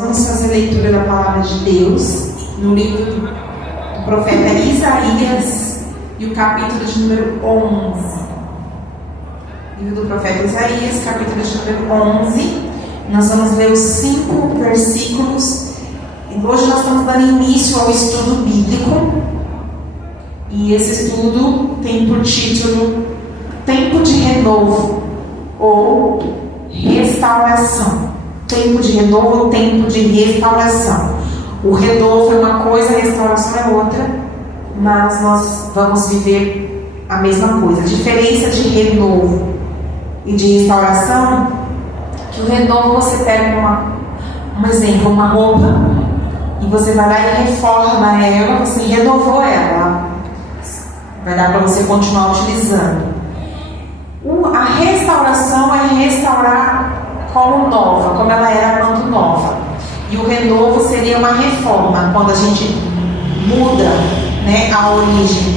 Vamos fazer a leitura da palavra de Deus no livro do profeta Isaías e o capítulo de número 11. Livro do profeta Isaías, capítulo de número 11. Nós vamos ler os 5 versículos. Hoje nós estamos dando início ao estudo bíblico. E esse estudo tem por título Tempo de Renovo ou Restauração. Tempo de renovo ou tempo de restauração. O renovo é uma coisa, a restauração é outra, mas nós vamos viver a mesma coisa. A diferença de renovo e de restauração, que o renovo você pega um exemplo, uma roupa, e você vai lá e reforma ela, você renovou ela, vai dar para você continuar utilizando. A restauração é restaurar como nova, como ela era quando nova. E o renovo seria uma reforma, quando a gente muda, né, a origem,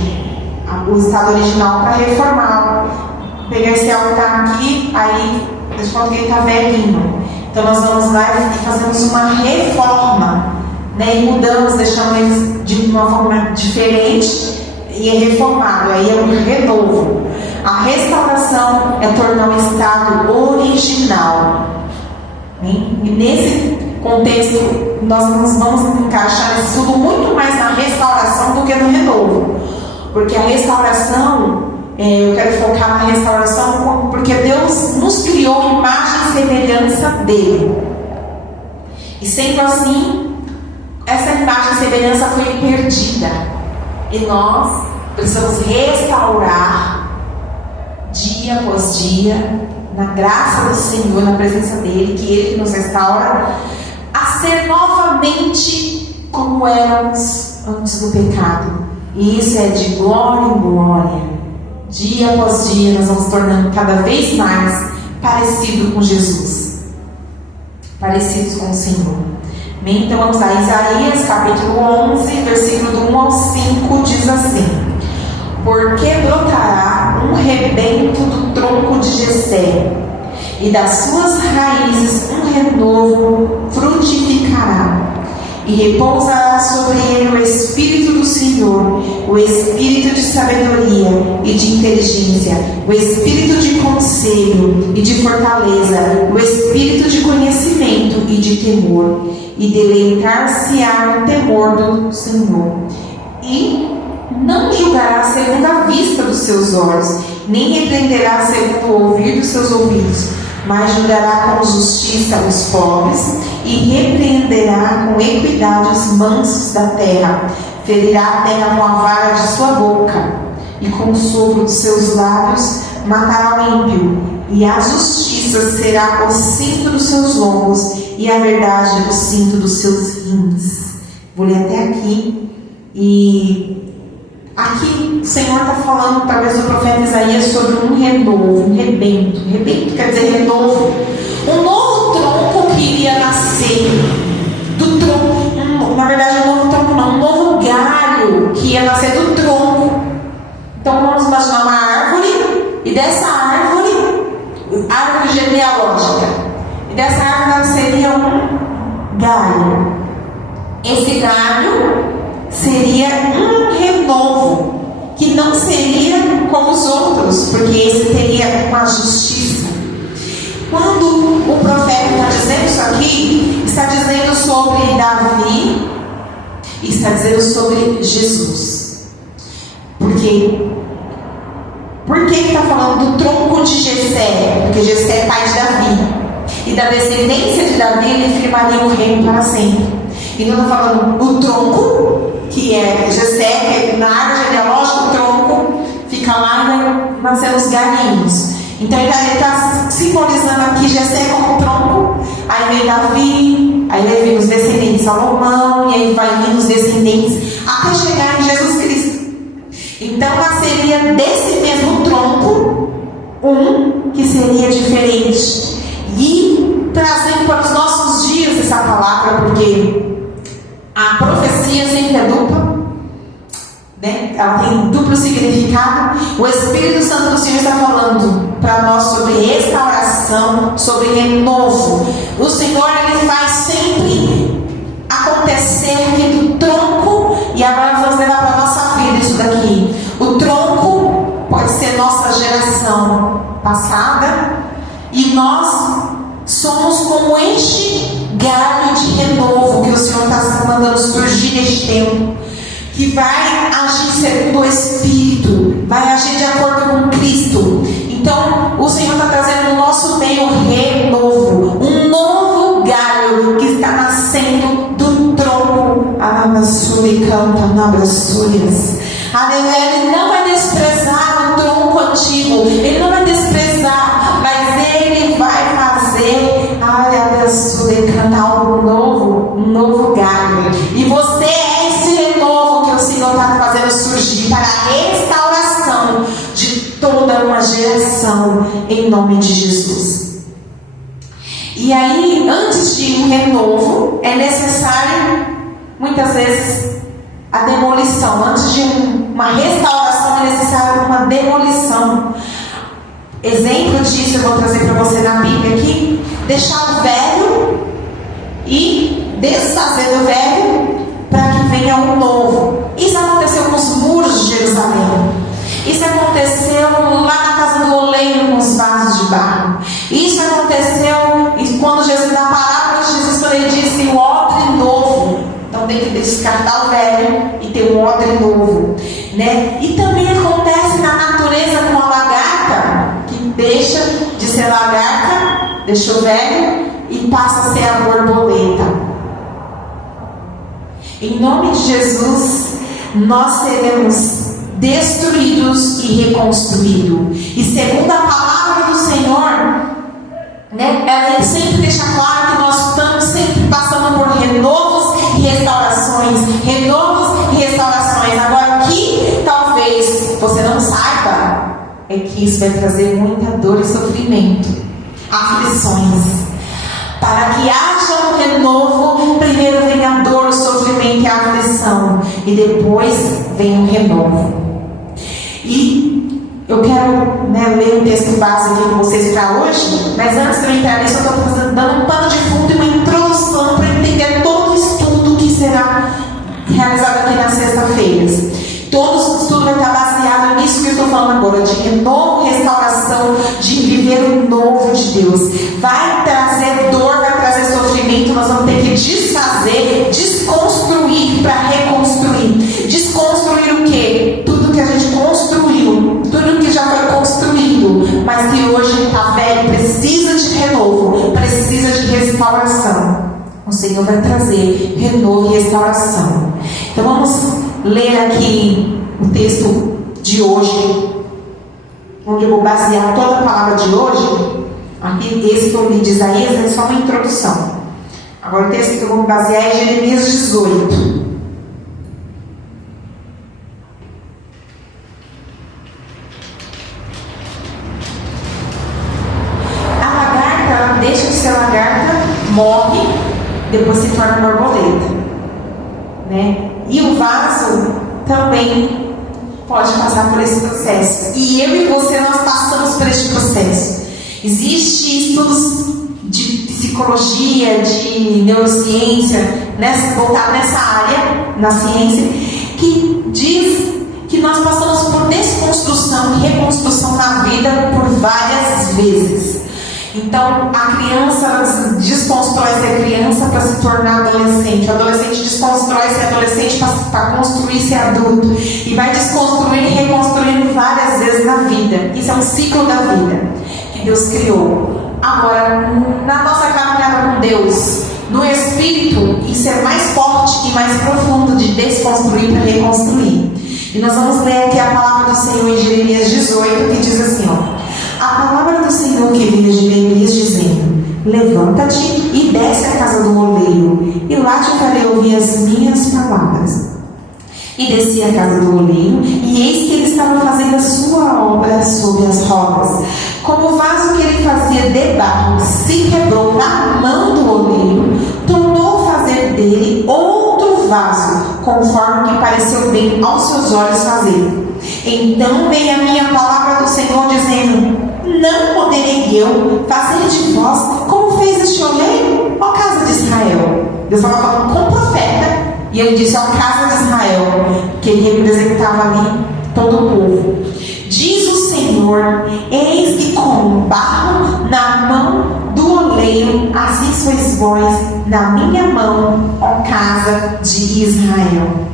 o estado original, para reformá-lo. Pegar esse altar aqui, aí deixa eu que ele está velhinho. Então nós vamos lá e fazemos uma reforma, né, e mudamos, deixamos eles de uma forma diferente e é reformado. Aí é um renovo. A restauração é tornar o estado original. E nesse contexto, nós vamos encaixar esse estudo muito mais na restauração do que no renovo. Porque a restauração, eu quero focar na restauração porque Deus nos criou imagem e semelhança dele. E sendo assim, essa imagem e semelhança foi perdida. E nós precisamos restaurar dia após dia, na graça do Senhor, na presença dele, que ele nos restaura, a ser novamente como éramos antes do pecado. E isso é de glória em glória. Dia após dia nós vamos tornando cada vez mais parecido com Jesus, parecidos com o Senhor. Então vamos lá, Isaías capítulo 11, versículo do 1 ao 5 diz assim: porque brotará um rebento do tronco de Jessé, e das suas raízes um renovo frutificará, e repousará sobre ele o Espírito do Senhor, o Espírito de sabedoria e de inteligência, o Espírito de conselho e de fortaleza, o Espírito de conhecimento e de temor, e deleitar-se-á no temor do Senhor. E não julgará segundo a vista dos seus olhos, nem repreenderá segundo o ouvir dos seus ouvidos, mas julgará com justiça os pobres e repreenderá com equidade os mansos da terra. Ferirá a terra com a vara de sua boca, e com o sopro dos seus lábios matará o ímpio, e a justiça será o cinto dos seus lombos, e a verdade o cinto dos seus rins. Vou ler até aqui. E aqui o Senhor está falando através do profeta Isaías sobre um renovo, um rebento. Rebento quer dizer renovo. Um novo tronco que iria nascer do tronco. Na verdade, um novo tronco não, um novo galho que ia nascer do tronco. Então vamos imaginar uma árvore, e dessa árvore genealógica, e dessa árvore seria um galho. Esse galho seria um renovo, que não seria como os outros, porque esse teria uma justiça. Quando o profeta está dizendo isso aqui, está dizendo sobre Davi, e está dizendo sobre Jesus. Por que está falando do tronco de Jessé? Porque Jessé é pai de Davi, e da descendência de Davi ele firmaria o reino para sempre. Então está falando do tronco, que é Jessé, que na árvore genealógica o tronco fica lá e vai nascer os galinhos. Então ele está simbolizando aqui Jessé como tronco, aí vem Davi, aí vai vir os descendentes de Salomão, e aí vai vir os descendentes até chegar em Jesus Cristo. Então nasceria desse mesmo tronco um que seria diferente. E trazendo para os nossos dias essa palavra, porque a profecia sempre é dupla, né? Ela tem duplo significado. O Espírito Santo do Senhor está falando para nós sobre restauração, sobre renovo. O Senhor, ele faz sempre como este galho de renovo que o Senhor está mandando surgir neste tempo, que vai agir segundo o Espírito, vai agir de acordo com Cristo. Então, o Senhor está trazendo no nosso meio renovo, um novo galho que está nascendo do tronco. Aleluia. Ele não vai desprezar o tronco antigo, ele não vai desprezar, mas ele vai fazer algo novo, um novo galho. E você é esse renovo que o Senhor está fazendo surgir para a restauração de toda uma geração, em nome de Jesus. E aí, antes de um renovo, é necessário, muitas vezes, a demolição. Antes de uma restauração, é necessário uma demolição. Exemplo disso eu vou trazer para você na Bíblia aqui. Deixar o velho e desfazer do velho para que venha um novo. Isso aconteceu com os muros de Jerusalém. Isso aconteceu lá na casa do oleiro com os vasos de barro. Isso aconteceu quando Jesus, na palavra de Jesus, quando ele disse o odre novo. Então tem que descartar o velho e ter um odre novo, né? E também acontece na natureza com a lagarta, que deixa de ser lagarta, deixa o velho e passa a ser a borboleta. Em nome de Jesus, nós seremos destruídos e reconstruídos. E segundo a palavra do Senhor, né, ela sempre deixa claro que nós estamos sempre passando por renovos e restaurações. Renovos e restaurações. Agora, aqui talvez você não saiba, é que isso vai trazer muita dor e sofrimento, aflições. Para que haja um renovo, primeiro vem a dor, o sofrimento e a aflição, e depois vem o renovo. E eu quero, ler um texto básico aqui com vocês para hoje, mas antes de eu entrar nisso, eu estou dando um pano de fundo e uma introdução para entender todo o estudo que será realizado aqui nas sexta-feiras. Todo o estudo vai estar baseado nisso que eu estou falando agora, de renovo, restauração, de viver o novo de Deus. Vai trazer dor, vai trazer sofrimento, nós vamos ter que desfazer, desconstruir para reconstruir. Desconstruir o quê? Tudo que a gente construiu, tudo que já foi construído, mas que hoje está velho, precisa de renovo, precisa de restauração. O Senhor vai trazer renovo e restauração. Então vamos ler aqui o texto de hoje, onde eu vou basear toda a palavra de hoje. Aqui, esse que eu li de Isaías é só uma introdução. Agora o texto que eu vou basear é Jeremias 18. A lagarta, ela deixa de ser lagarta, morre, depois se torna borboleta, né? E o vaso também pode passar por esse processo. E eu e você, nós passamos por este processo. Existem estudos de psicologia, de neurociência, voltado nessa área, na ciência, que diz que nós passamos por desconstrução e reconstrução na vida por várias vezes. Então, a criança desconstrói ser criança para se tornar adolescente. O adolescente desconstrói ser adolescente para construir ser adulto. E vai desconstruindo e reconstruindo várias vezes na vida. Isso é um ciclo da vida que Deus criou. Agora, na nossa caminhada com Deus, no Espírito, isso é mais forte e mais profundo de desconstruir para reconstruir. E nós vamos ler aqui a palavra do Senhor em Jeremias 18, que diz assim, a palavra do Senhor que veio a Jeremias dizendo: levanta-te e desce à casa do oleiro, e lá te farei ouvir as minhas palavras. E desci à casa do oleiro, e eis que ele estava fazendo a sua obra sobre as rodas. Como o vaso que ele fazia de barro se quebrou na mão do oleiro, tornou a fazer dele outro vaso, conforme que pareceu bem aos seus olhos fazer. Então veio a minha palavra do Senhor dizendo: não poderei eu fazer de vós como fez este oleiro, ó casa de Israel. Deus estava falando com o profeta, e ele disse: ó casa de Israel, que ele representava ali todo o povo. Diz o Senhor: eis que com barro na mão do oleiro oleiro, assim sois vós na minha mão, ó casa de Israel.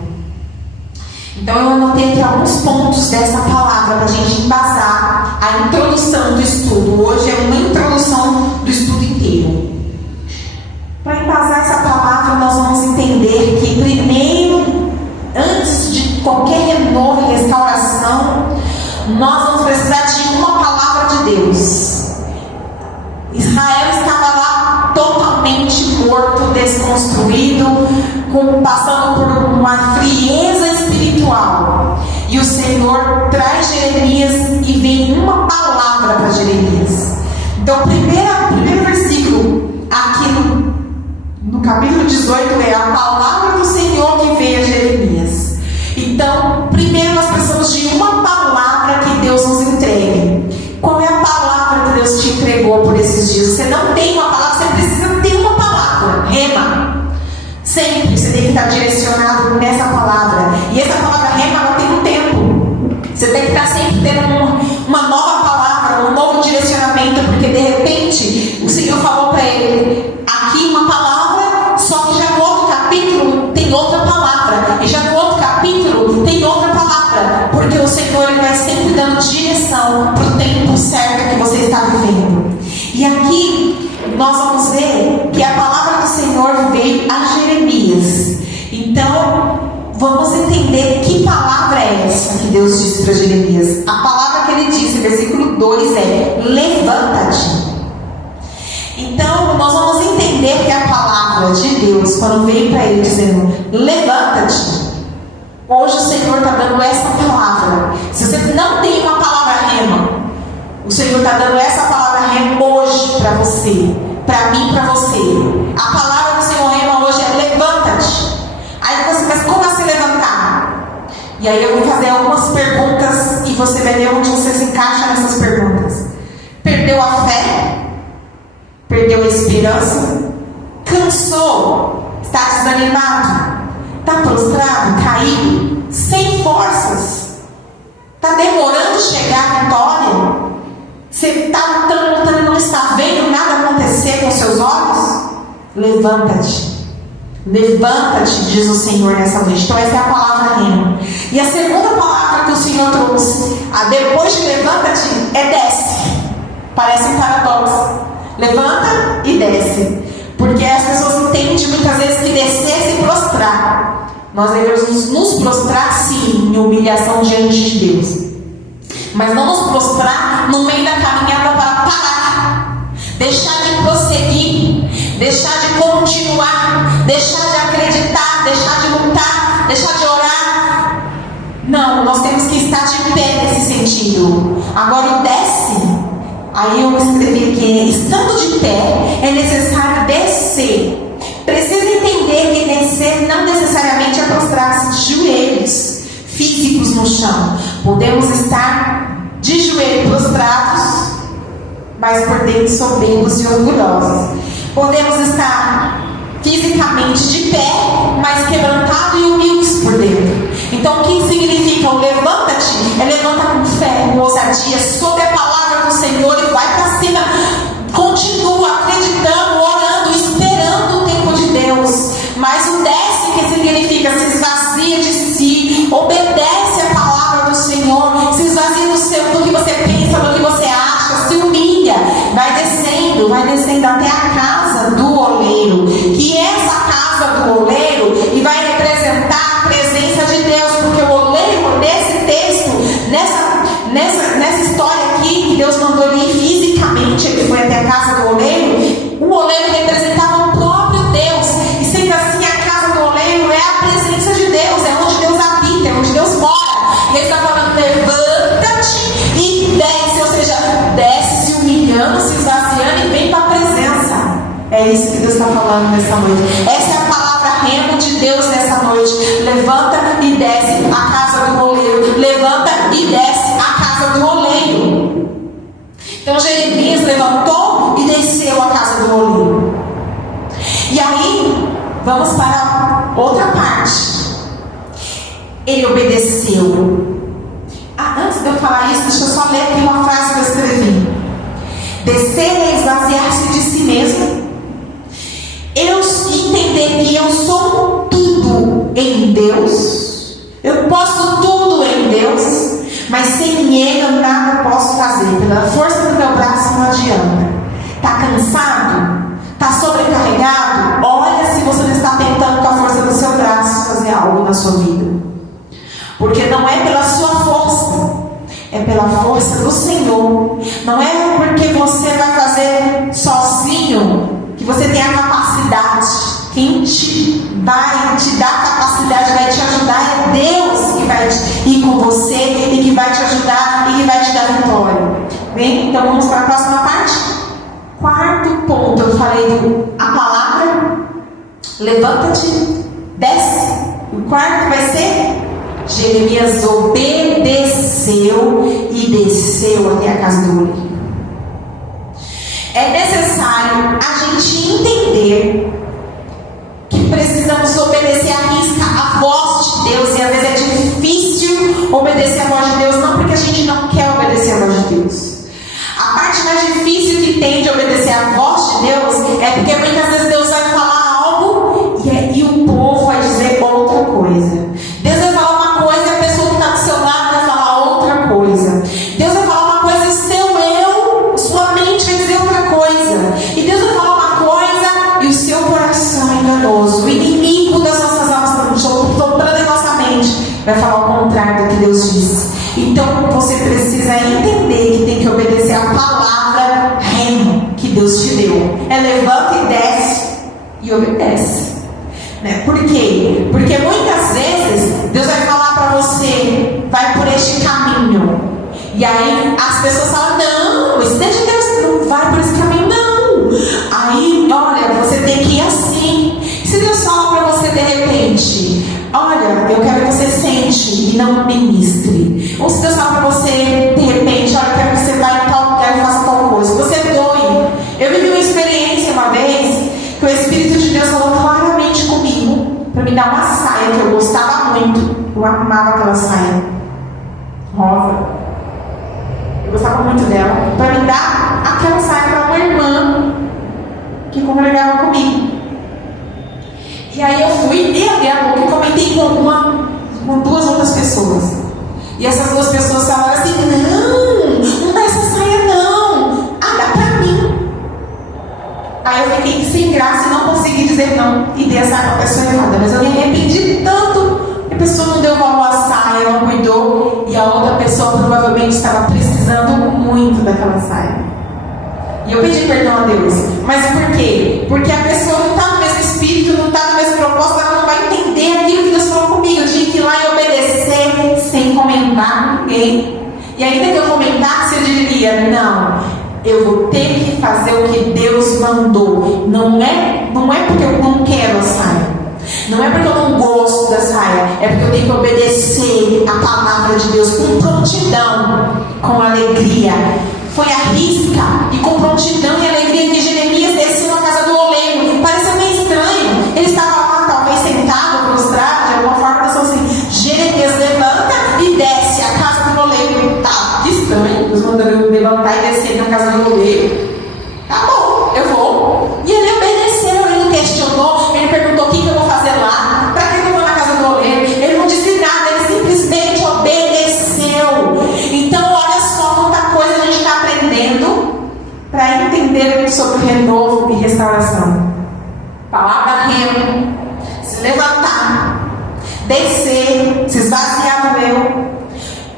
Então eu anotei aqui alguns pontos dessa palavra para a gente embasar a introdução do estudo. Hoje é uma introdução do estudo inteiro. Para embasar essa palavra, nós vamos entender que primeiro, antes de qualquer renovo e restauração, nós vamos precisar de uma palavra de Deus. Israel estava lá totalmente morto, desconstruído, passando por uma frieza espiritual. E o Senhor traz Jeremias e vem uma palavra para Jeremias. Então, o primeiro versículo aqui no capítulo 18 é a palavra do Senhor que veio a Jeremias. Então, primeiro nós precisamos de uma palavra que Deus nos entregue. Qual é a palavra que Deus te entregou por esses dias? Você não tem uma palavra, você precisa ter uma palavra. Rema. Sempre você tem que estar direcionado nessa palavra. E essa palavra rema, ela tem um tempo. Você tem que estar sempre tendo uma nova palavra, um novo direcionamento, porque de repente o Senhor falou para ele aqui uma palavra, só que já no outro capítulo tem outra palavra, e já no outro capítulo tem outra palavra, porque o Senhor ele vai sempre dando direção para o tempo certo que você está vivendo. E aqui nós vamos ver que a palavra do Senhor veio a Jeremias. Então vamos entender que palavra é essa que Deus disse para Jeremias. A palavra que ele disse, versículo 2 é: levanta-te. Então nós vamos entender que a palavra de Deus, quando veio para ele dizendo levanta-te, hoje o Senhor está dando essa palavra. Se você não tem uma palavra rema, o Senhor está dando essa palavra rema hoje para você, para mim, para você. A palavra do Senhor rema hoje é levanta-te. Aí você, mas como assim levantar? E aí eu vou fazer algumas perguntas e você vai ver onde você se encaixa nessas perguntas. Perdeu a fé? Perdeu a esperança? Cansou? Está desanimado? Está prostrado? Caído? Sem forças? Está demorando chegar à vitória? Você está lutando e não está vendo nada acontecer com seus olhos? Levanta-te. Levanta-te, diz o Senhor nessa noite. Então essa é a palavra rema. E a segunda palavra que o Senhor trouxe, depois de levanta-te, é desce. Parece um paradoxo. Levanta e desce. Porque as pessoas entendem muitas vezes que descer é se prostrar. Nós devemos nos prostrar sim, em humilhação diante de Deus. Mas não nos prostrar no meio da caminhada para parar, deixar de prosseguir, deixar de continuar, deixar de acreditar, deixar de lutar, deixar de orar. Não, nós temos que estar de pé nesse sentido. Agora o desce, aí eu escrevi aqui, estando de pé, é necessário descer. Precisa entender que descer não necessariamente é prostrar-se de joelhos físicos no chão. Podemos estar de joelhos prostrados, mas por dentro soberbos e orgulhosos. Podemos estar fisicamente de pé, mas quebrantados e humildes por dentro. Então o que significa o levanta-te? É levanta com fé, com ousadia, sob a palavra do Senhor e vai para cima. Continua acreditando, orando, esperando o tempo de Deus. Mas o desce, que significa se esvazia de si, obedece a palavra do Senhor, se esvazia do que você pensa, do que você acha, se humilha, vai descendo até a casa do oleiro, que essa casa do oleiro e vai representar a presença de Deus, porque o oleiro, nesse texto, nessa história aqui, que Deus mandou ele ir fisicamente, ele foi até a casa do oleiro, o oleiro representava o próprio Deus, e sendo assim a casa do oleiro é a presença de Deus, é onde Deus habita, é onde Deus mora. Ele está falando, levanta-te e desce, ou seja, desce se humilhando, se esvaziando e vem para a presença. É isso que Deus está falando nessa noite. Essa é a palavra rema de Deus nessa noite. Levanta e desce a casa do oleiro. Levanta e desce a casa do oleiro. Então Jeremias levantou e desceu a casa do oleiro. E aí, vamos para outra parte. Ele obedeceu. Antes de eu falar isso, deixa eu só ler aqui uma frase que eu escrevi. Descer é esvaziar-se de si mesmo. Eu entender que eu sou tudo em Deus. Eu posso tudo em Deus, mas sem Ele eu nada posso fazer. Pela força do meu braço não adianta. Está cansado? Está sobrecarregado? Olha se você não está tentando com a força do seu braço fazer algo na sua vida. Porque não é pela sua força, é pela força do Senhor. Não é porque você vai fazer sozinho que você tem a capacidade. Quem vai te dar a capacidade, vai te ajudar, é Deus que vai ir com você e que vai te ajudar e que vai te dar vitória. Bem, então vamos para a próxima parte. Quarto ponto, eu falei a palavra, levanta-te, desce. O quarto vai ser, Jeremias obedeceu e desceu até a casa do oleiro. É necessário a gente entender que precisamos obedecer à risca a voz de Deus, e às vezes é difícil obedecer a voz de Deus, não porque a gente não quer obedecer a voz de Deus. A parte mais difícil que tem de obedecer a voz de Deus é porque muitas vezes Deus vai falar algo e o povo vai dizer outra coisa. Deus vai falar uma coisa e a pessoa que está do seu lado vai falar outra coisa. Deus vai falar uma coisa e seu eu, sua mente vai dizer outra coisa. E Deus vai falar uma coisa e o seu coração é enganoso. O inimigo das nossas almas, soprando em nossa mente, vai falar o contrário do que Deus disse. Então você precisa entender que tem que obedecer a palavra rema que Deus te deu. É levanta e desce e obedece. Né? Por quê? Porque muitas vezes Deus vai falar para você, vai por este caminho. E aí as pessoas falam, não, isso deixa Deus, não vai por esse caminho, não. Aí, olha, você tem que ir assim. Se Deus fala para você de repente, olha, eu quero que você sente e não ministre. Ou se Deus fala para você, de repente, olha, eu quero que você vá em tal lugar e faça tal coisa. Você doe. Eu vivi uma experiência uma vez que o Espírito de Deus falou claramente comigo para me dar uma saia que eu gostava muito. Eu amava aquela saia rosa. Eu gostava muito dela. Para me dar aquela saia para uma irmã que congregava comigo. E aí eu fui e abri a boca e comentei com duas outras pessoas. E essas duas pessoas falaram assim, não dá essa saia não. Ah, dá pra mim. Aí eu fiquei sem graça e não consegui dizer não. E dei a saia pra pessoa errada. Mas eu me arrependi tanto que a pessoa não deu valor à saia, não cuidou. E a outra pessoa provavelmente estava precisando muito daquela saia. E eu pedi perdão a Deus. Mas por quê? Porque a pessoa não está no mesmo espírito, não está no mesmo propósito, ela não vai entender aquilo que Deus falou comigo. Eu tinha que ir lá e obedecer sem comentar ninguém. E ainda que eu comentasse, eu diria, não, eu vou ter que fazer o que Deus mandou. Não é porque eu não quero a saia. Não é porque eu não gosto da saia. É porque eu tenho que obedecer a palavra de Deus com prontidão, com alegria. Foi a risca e com prontidão e alegria que Jeremias desceu na casa do oleiro. Pareceu meio estranho. Ele estava lá, talvez sentado, prostrado, de alguma forma, pensou assim: Jeremias, levanta e desce a casa do oleiro. Tá estranho, Deus mandando eu levantar e descer na casa do oleiro. Tá bom, eu vou. E ele obedeceu, ele não questionou, ele perguntou o que eu vou fazer lá, para que eu vou na casa do oleiro. Ele não disse nada, ele simplesmente obedeceu. Então, olha só quanta coisa a gente está aprendendo para entender sobre renovo e restauração. Palavra remo, se levantar, descer, se esvaziar do eu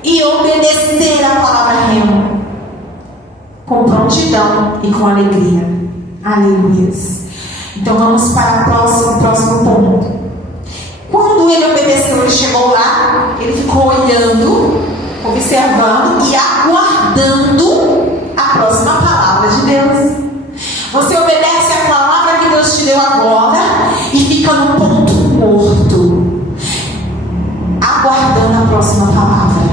e obedecer a palavra remo com prontidão e com alegria. Aleluias. Então vamos para o próximo ponto. Quando ele obedeceu, ele chegou lá, ele ficou olhando, observando e aguardando a próxima palavra de Deus. Você obedece a palavra que Deus te deu agora e fica no ponto morto, aguardando a próxima palavra.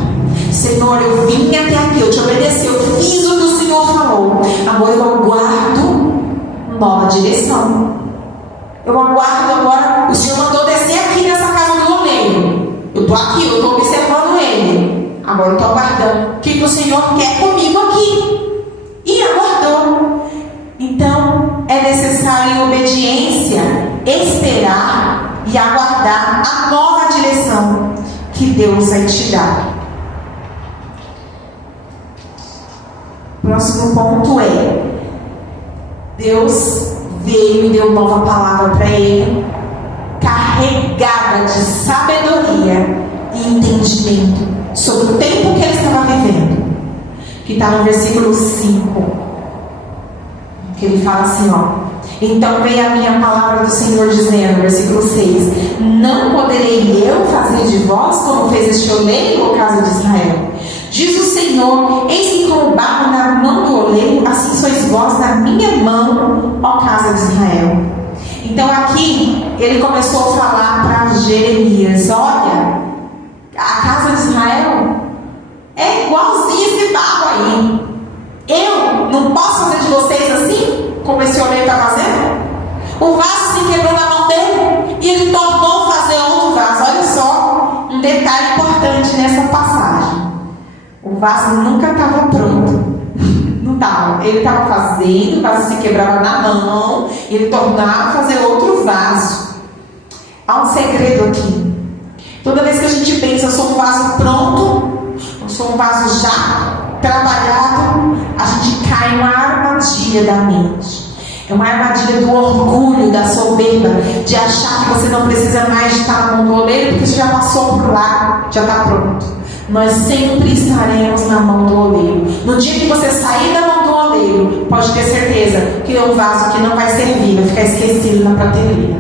Senhor, eu vim até aqui, eu te obedeci, eu fiz o que o Senhor falou. Agora eu aguardo nova direção. Eu aguardo agora, o Senhor mandou descer aqui nessa casa do oleiro. Eu estou aqui, eu estou observando ele. Agora eu estou aguardando o que o Senhor quer comigo aqui. E aguardou. esperar e aguardar a nova direção que Deus vai te dar. Próximo ponto é: Deus veio e deu nova palavra para ele, carregada de sabedoria e entendimento sobre o tempo que ele estava vivendo, que está no versículo 5, que ele fala assim, ó: então veio a minha palavra do Senhor dizendo, versículo 6, não poderei eu fazer de vós como fez este oleiro, ó casa de Israel? Diz o Senhor, eis que como barro na mão do oleiro, assim sois vós na minha mão, ó casa de Israel. Então aqui ele começou a falar para Jeremias: olha, a casa de Israel é igualzinho esse barro aí. Eu não posso fazer de vocês assim, como esse oleiro está fazendo? O vaso se quebrou na mão dele e ele tornou fazer outro vaso. Olha só um detalhe importante nessa passagem: o vaso nunca estava pronto. Não estava. Ele estava fazendo, o vaso se quebrava na mão, e ele tornava fazer outro vaso. Há um segredo aqui. Toda vez que a gente pensa, eu sou um vaso pronto, eu sou um vaso já trabalhado, a gente cai em uma armadilha da mente. É uma armadilha do orgulho, da soberba, de achar que você não precisa mais estar na mão do oleiro, porque você já passou por lá, já está pronto. Nós sempre estaremos na mão do oleiro. No dia que você sair da mão do oleiro, pode ter certeza que é um vaso que não vai servir, vai ficar esquecido na prateleira.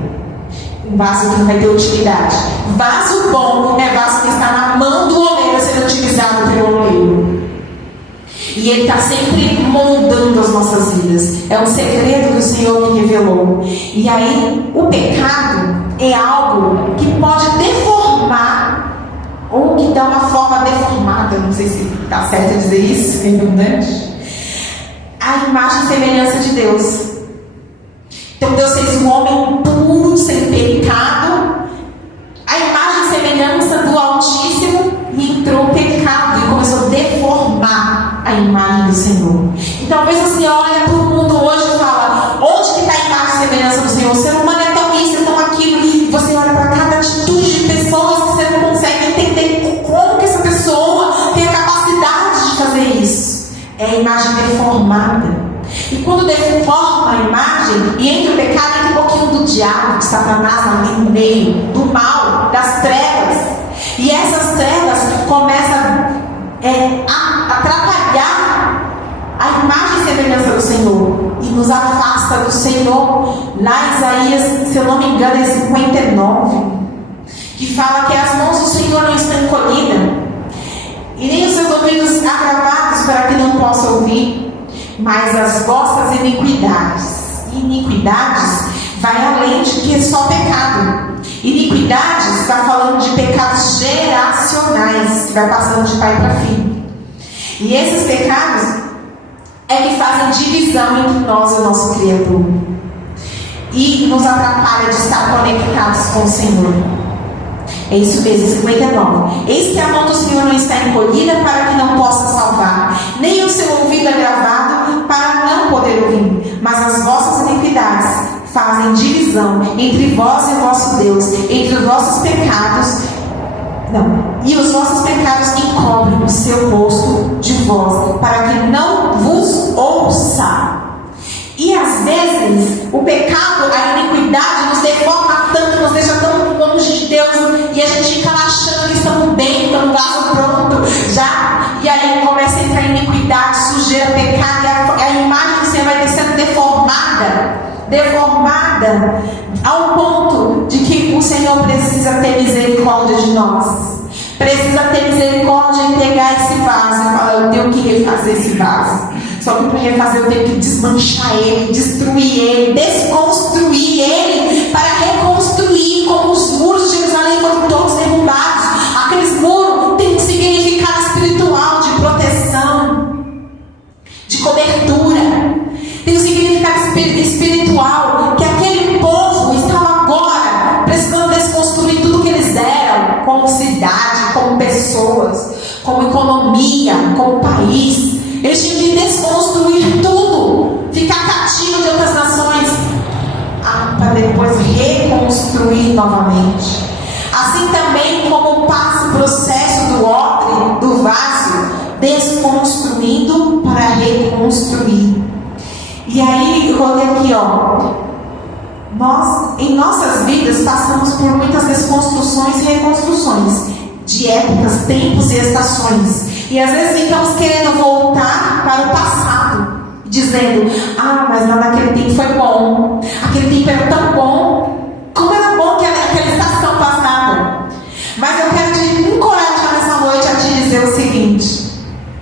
Um vaso que não vai ter utilidade. Vaso bom é vaso que está na mão do oleiro, sendo utilizado pelo oleiro. E Ele está sempre moldando as nossas vidas. É um segredo que o Senhor me revelou. E aí, o pecado é algo que pode deformar, ou que dá uma forma deformada, não sei se está certo dizer isso, é redundante, a imagem e semelhança de Deus. Então Deus fez um homem puro, sem pecado, a imagem e semelhança do Altíssimo, e entrou o pecado e começou a deformar a imagem do Senhor. E talvez você olhe para o mundo hoje e fala: onde que está a imagem e semelhança do Senhor? O ser humano é tão isso, é tão aquilo. E você olha para cada atitude de pessoas que você não consegue entender como que essa pessoa tem a capacidade de fazer isso. É a imagem deformada. E quando deforma a imagem, e entra o pecado, entra um pouquinho do diabo, de Satanás ali no meio, do mal, das trevas. E essas trevas começam a atrapalhar a imagem e semelhança do Senhor e nos afasta do Senhor. Lá em Isaías, se eu não me engano, é 59, que fala que as mãos do Senhor não estão encolhidas e nem os seus ouvidos agravados para que não possa ouvir. Mas as vossas iniquidades vai além de que só pecado. Iniquidades está falando de pecados geracionais, que vai passando de pai para filho. E esses pecados é que fazem divisão entre nós e o nosso Criador, e nos atrapalha de estar conectados com o Senhor. É isso mesmo, 59. Eis que a mão do Senhor não está encolhida para que não possa salvar, nem o seu ouvido agravado para não poder ouvir. Mas as vossas iniquidades fazem divisão entre vós e o vosso Deus, entre os vossos pecados. E os vossos pecados encobrem o seu rosto de vós, para que não vos ouça. E às vezes o pecado, a iniquidade nos deforma tanto, nos deixa tão longe de Deus, e a gente fica achando que estamos bem, estamos vaso pronto já, e aí começa a entrar iniquidade, sujeira, pecado, e a imagem do Senhor vai sendo deformada ao ponto de que o Senhor precisa ter misericórdia de nós. Precisa ter misericórdia em pegar esse vaso e falar: eu tenho que refazer esse vaso. Só que para refazer eu tenho que desmanchar ele, destruir ele, desconstruir ele, para reconstruir. Como os muros de Jerusalém foram todos derrubados, aqueles muros têm um significado espiritual de proteção, de cobertura. Tem um significado espiritual, que aquele povo estava agora precisando desconstruir tudo que eles eram, como cidade, como pessoas, como economia, como país. Eles tinham de desconstruir tudo, ficar cativo de outras nações, para depois reconstruir novamente. Assim também como passa o processo do odre, do vaso, desconstruindo para reconstruir. E aí, eu coloquei aqui, nós, em nossas vidas, passamos por muitas desconstruções e reconstruções, de épocas, tempos e estações. E às vezes ficamos querendo voltar para o passado, dizendo: ah, mas lá naquele tempo foi bom, aquele tempo era tão bom, como era bom aquela estação passada. Mas eu quero te encorajar nessa noite a te dizer o seguinte: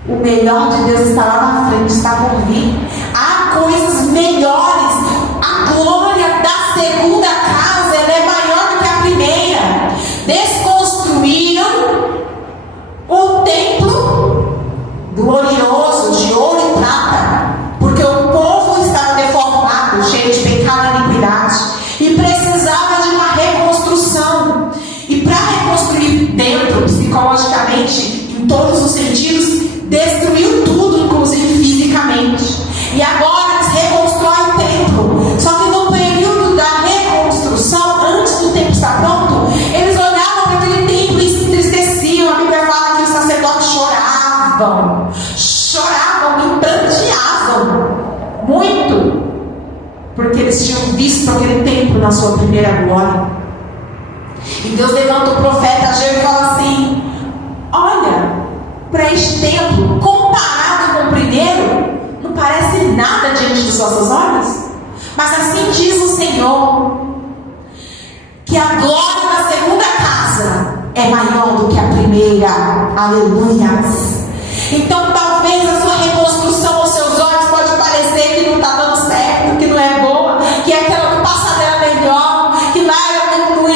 o melhor de Deus está lá na frente, está por vir. Há coisas melhores. A glória da segunda casa, ela é maior do que a primeira. Desconstruíram o templo glorioso de ouro e prata, porque o povo estava deformado, cheio de pecado e iniquidade, e precisava de uma reconstrução. E para reconstruir dentro, psicologicamente, em todos os sentidos, destruiu tudo, inclusive fisicamente. E agora eles reconstroem o templo. Só que no período da reconstrução, antes do templo estar pronto, eles olhavam para aquele templo e se entristeciam. A Bíblia fala que os sacerdotes choravam e pranteavam muito, porque eles tinham visto aquele templo na sua primeira glória. E Deus levanta o profeta Ageu e fala assim: olha, para este templo, comparado com o primeiro, não parece nada diante dos vossos olhos. Mas assim diz o Senhor, que a glória da segunda casa é maior do que a primeira. Aleluias. Então talvez a sua reconstrução aos seus olhos pode parecer que não está dando certo, que não é boa, que aquela do passado era melhor, que lá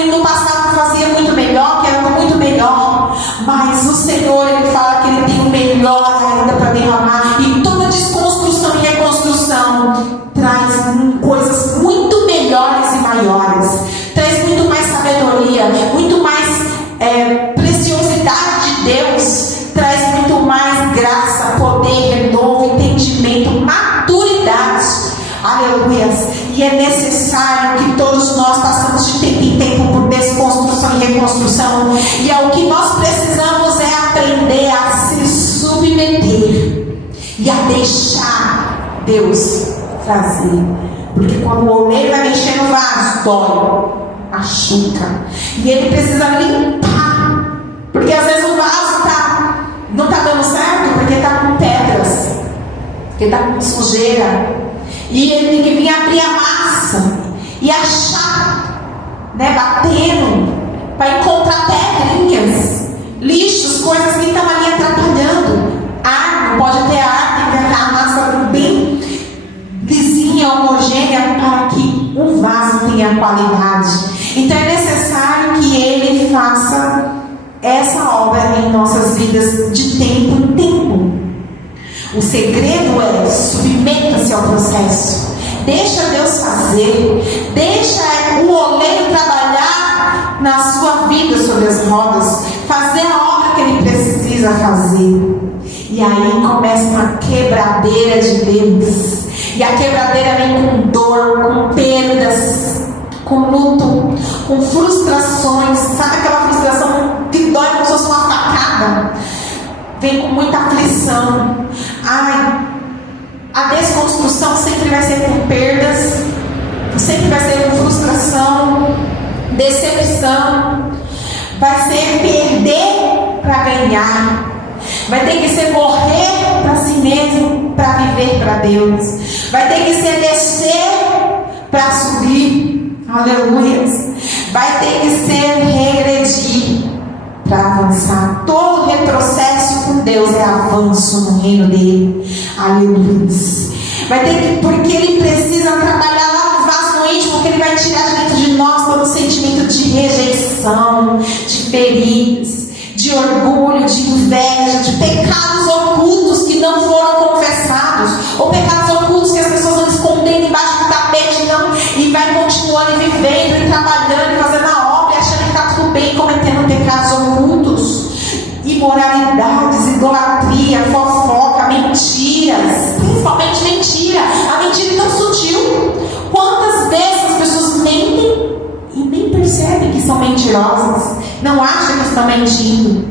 no passado fazia muito melhor, que era muito melhor. Mas o Senhor, Ele fala que Ele tem o melhor ainda para derramar. E toda desconstrução e reconstrução traz coisas muito melhores e maiores, traz muito mais sabedoria, muito mais preciosidade de Deus, traz muito mais graça, poder, renovo, entendimento, maturidade. Aleluias. E é necessário que todos nós passamos de tempo em tempo por desconstrução e reconstrução. E o que nós precisamos é aprender a se submeter e a deixar Deus fazer. Porque quando o oleiro vai mexer no vaso, dói, machuca. E ele precisa limpar. Porque às vezes o vaso não está dando certo porque está com pedras, porque está com sujeira. E ele tem que vir abrir a massa e achar, batendo, para encontrar pedrinhas, lixos, coisas que estão ali atrapalhando. Não pode ter ar, tem que ter a massa bem lisinha, homogênea, para que o vaso tenha qualidade. Então é necessário que Ele faça essa obra em nossas vidas de tempo em tempo. O segredo é: submeta-se ao processo, deixa Deus fazer, deixa o oleiro trabalhar na sua vida sobre as rodas, fazer a obra que ele precisa fazer. E aí começa uma quebradeira de Deus, e a quebradeira vem com dor, com perdas, com luto, com frustrações. Sabe aquela frustração que dói como se fosse uma facada? Vem com muita aflição. A desconstrução sempre vai ser com perdas, sempre vai ser com frustração, decepção. Vai ser perder para ganhar. Vai ter que ser morrer para si mesmo, para viver para Deus. Vai ter que ser descer para subir. Aleluias. Vai ter que ser regredir para avançar. Todo retrocesso com Deus é avanço no reino dele. Aleluia. Vai ter que, porque Ele precisa trabalhar lá no vaso íntimo, que Ele vai tirar de dentro de nós todo o sentimento de rejeição, de feridas, de orgulho, de inveja, de pecados ocultos que não foram confessados, ou pecados ocultos que as pessoas vão escondendo embaixo do tapete, e vai continuando e vivendo e trabalhando e fazendo a obra, achando que está tudo bem, cometendo pecados ocultos, imoralidades, idolatria, fofoca, mentiras, principalmente mentira. A mentira é tão sutil. Quantas vezes as pessoas mentem são mentirosas, não acham que estão mentindo.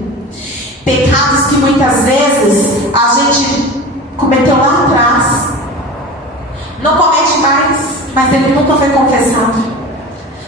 Pecados que muitas vezes a gente cometeu lá atrás, não comete mais, mas ele nunca foi confessado,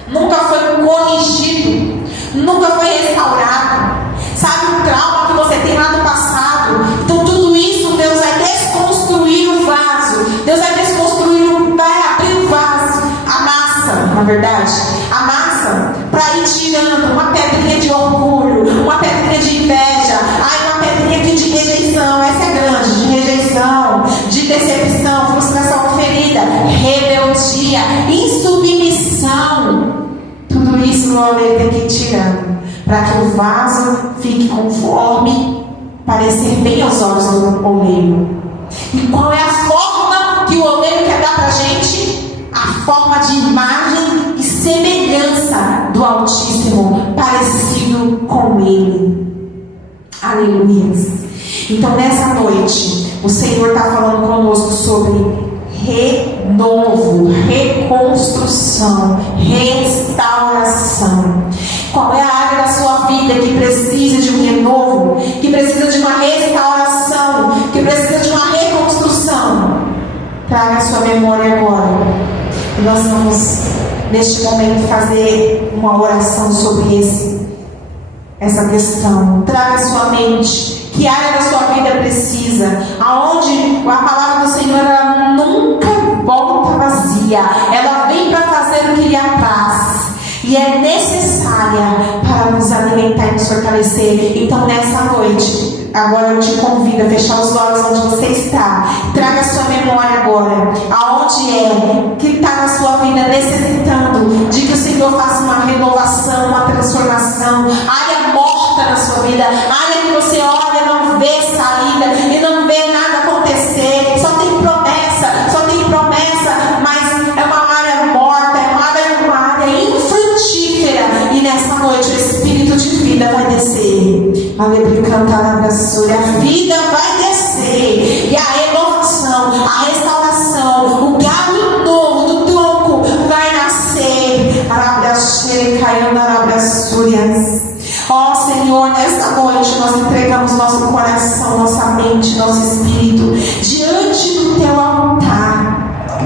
nunca foi corrigido, nunca foi restaurado. Sabe o trauma que você tem lá no passado? Então tudo isso Deus vai desconstruir o vaso. Deus vai desconstruir, vai abrir o vaso, a massa, na verdade, a massa, para ir tirando uma pedrinha de orgulho, uma pedrinha de inveja, uma pedrinha aqui de rejeição. Essa é grande, de rejeição, de decepção, frustração, ferida, rebeldia, insubmissão. Tudo isso o oleiro tem que ir tirando, para que o vaso fique conforme parecer bem aos olhos do oleiro. E qual é a forma que o oleiro quer dar para a gente? A forma de imagem e semelhança do Altíssimo, parecido com Ele. Aleluia. Então nessa noite o Senhor está falando conosco sobre renovo, reconstrução, restauração. Qual é a área da sua vida que precisa de um renovo, que precisa de uma restauração, que precisa de uma reconstrução? Traga a sua memória agora. E nós vamos neste momento fazer uma oração sobre essa questão. Traga a sua mente. Que área da sua vida precisa? Aonde a palavra do Senhor ela nunca volta vazia. Ela vem para fazer o que lhe apraz. E é necessária para nos alimentar e nos fortalecer. Então nessa noite, agora eu te convido a fechar os olhos onde você está. Traga a sua memória agora. Aonde é que está na sua vida necessitando de que o Senhor faça uma renovação, uma transformação. Área morta na sua vida. Área que você olha e não vê saída e não vê nada acontecer. Só tem promessa, mas é uma área morta, é uma área infrutífera. E nessa noite o Espírito de vida vai descer. Aleluia, cantar a braçura. A vida vai descer. E a renovação, a restauração, o galho novo do tronco vai nascer. Ó Senhor, nesta noite nós entregamos nosso coração, nossa mente, nosso espírito diante do teu altar.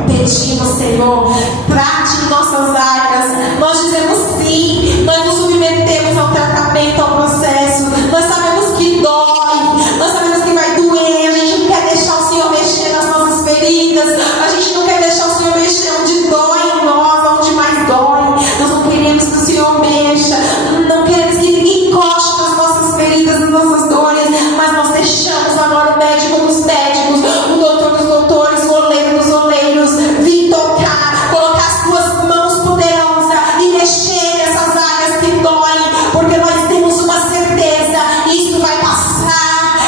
Pedimos, Senhor, trate nossas áreas. Nós dizemos sim, nós nos submetemos ao tratamento, ao processo. Nós sabemos que dói, nós sabemos que vai doer. A gente não quer deixar o Senhor mexer nas nossas feridas. A gente não quer deixar o Senhor mexer onde dói em nós, onde mais dói. Nós não queremos que o Senhor mexa, não queremos que ninguém encoste nas nossas feridas, nas nossas dores. Mas nós deixamos agora o médico dos médicos, o doutor dos doutores, o oleiro dos oleiros vir tocar, colocar as tuas mãos poderosas e mexer nessas áreas que doem, porque nós temos uma certeza: isso vai passar,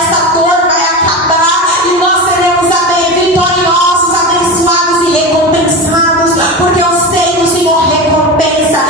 essa dor vai acabar e nós seremos vitoriosos, abençoados e recompensados, porque eu sei que o Senhor recompensa.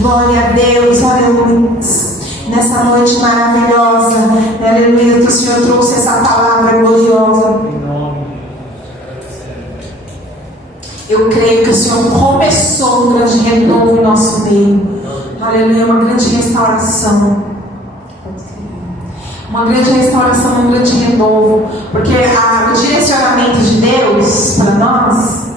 Glória a Deus, aleluia. Nessa noite maravilhosa, aleluia, que o Senhor trouxe essa palavra gloriosa. Eu creio que o Senhor começou um grande renovo em nosso meio. Aleluia, uma grande restauração. Uma grande restauração, um grande renovo. Porque o direcionamento de Deus para nós